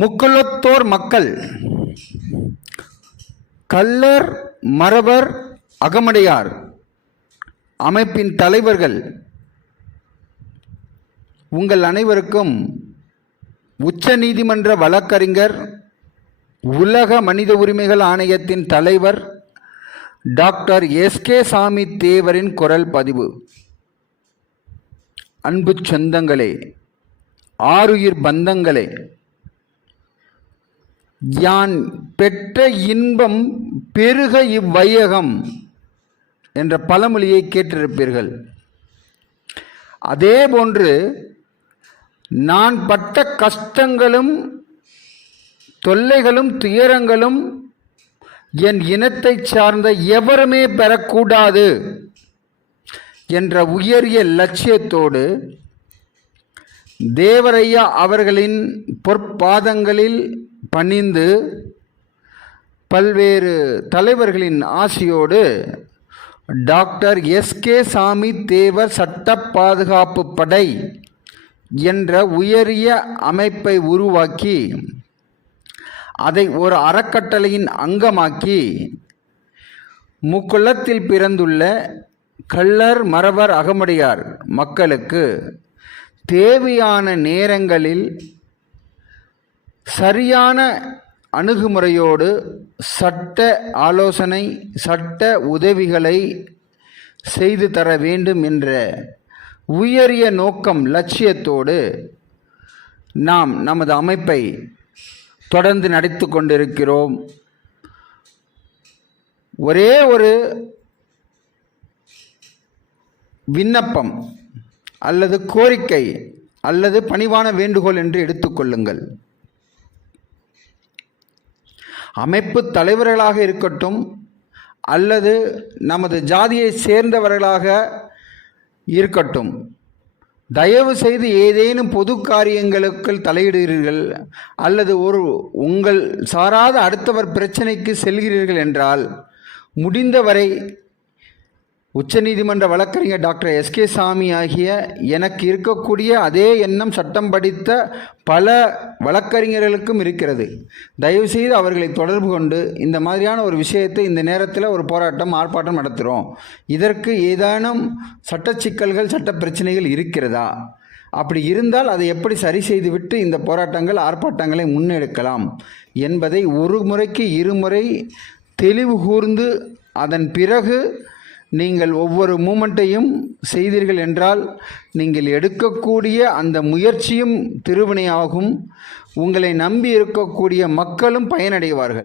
முக்குலத்தோர் மக்கள் கள்ளர் மறவர் அகமடையார் அமைப்பின் தலைவர்கள் உங்கள் அனைவருக்கும் உச்ச நீதிமன்ற வழக்கறிஞர் உலக மனித உரிமைகள் ஆணையத்தின் தலைவர் டாக்டர் எஸ்கே சாமி தேவரின் குரல் பதிவு. அன்பு சொந்தங்களே ஆருயிர் பந்தங்களே யான் பெற்ற இன்பம் பெருக இவ்வையகம் என்ற பழமொழியை கேட்டிருப்பீர்கள். அதேபோன்று நான் பட்ட கஷ்டங்களும் தொல்லைகளும் துயரங்களும் என் இனத்தைச் சார்ந்த எவருமே பெறக்கூடாது என்ற உயரிய லட்சியத்தோடு தேவரையா அவர்களின் பொற்பாதங்களில் பணிந்து பல்வேறு தலைவர்களின் ஆசியோடு டாக்டர் எஸ்கே சாமி தேவர் சட்ட பாதுகாப்பு படை என்ற உயரிய அமைப்பை உருவாக்கி அதை ஒரு அறக்கட்டளையின் அங்கமாக்கி முக்குளத்தில் பிறந்துள்ள கள்ளர் மரவர் அகமுடையார் மக்களுக்கு தேவையான நேரங்களில் சரியான அணுகுமுறையோடு சட்ட ஆலோசனை சட்ட உதவிகளை செய்து தர வேண்டும் என்ற உயரிய நோக்கம் லட்சியத்தோடு நாம் நமது அமைப்பை தொடர்ந்து நடித்து கொண்டிருக்கிறோம். ஒரே ஒரு விண்ணப்பம் அல்லது கோரிக்கை அல்லது பணிவான வேண்டுகோள் என்று எடுத்துக்கொள்ளுங்கள் அமைப்பு தலைவர்களாக இருக்கட்டும் அல்லது நமது ஜாதியை சேர்ந்தவர்களாக இருக்கட்டும் தயவு செய்து ஏதேனும் பொது காரியங்களுக்கு தலையிடுகிறீர்கள் அல்லது ஒரு உங்கள் சாராத அடுத்தவர் பிரச்சனைக்கு செல்கிறீர்கள் என்றால் முடிந்தவரை உச்சநீதிமன்ற வழக்கறிஞர் டாக்டர் எஸ்கே சாமி ஆகிய எனக்கு இருக்கக்கூடிய அதே எண்ணம் சட்டம் படித்த பல வழக்கறிஞர்களுக்கும் இருக்கிறது. தயவுசெய்து அவர்களை தொடர்பு கொண்டு இந்த மாதிரியான ஒரு விஷயத்தை இந்த நேரத்தில் ஒரு போராட்டம் ஆர்ப்பாட்டம் நடத்துகிறோம் இதற்கு ஏதேனும் சட்ட சிக்கல்கள் சட்ட பிரச்சனைகள் இருக்கிறதா? அப்படி இருந்தால் அதை எப்படி சரி செய்துவிட்டு இந்த போராட்டங்கள் ஆர்ப்பாட்டங்களை முன்னெடுக்கலாம் என்பதை ஒரு முறைக்கு இருமுறை தெளிவு கூர்ந்து அதன் பிறகு நீங்கள் ஒவ்வொரு மூமெண்ட்டையும் செய்தீர்கள் என்றால் நீங்கள் எடுக்கக்கூடிய அந்த முயற்சியும் திருவினையாகும். உங்களை நம்பி இருக்கக்கூடிய மக்களும் பயனடைவார்கள்.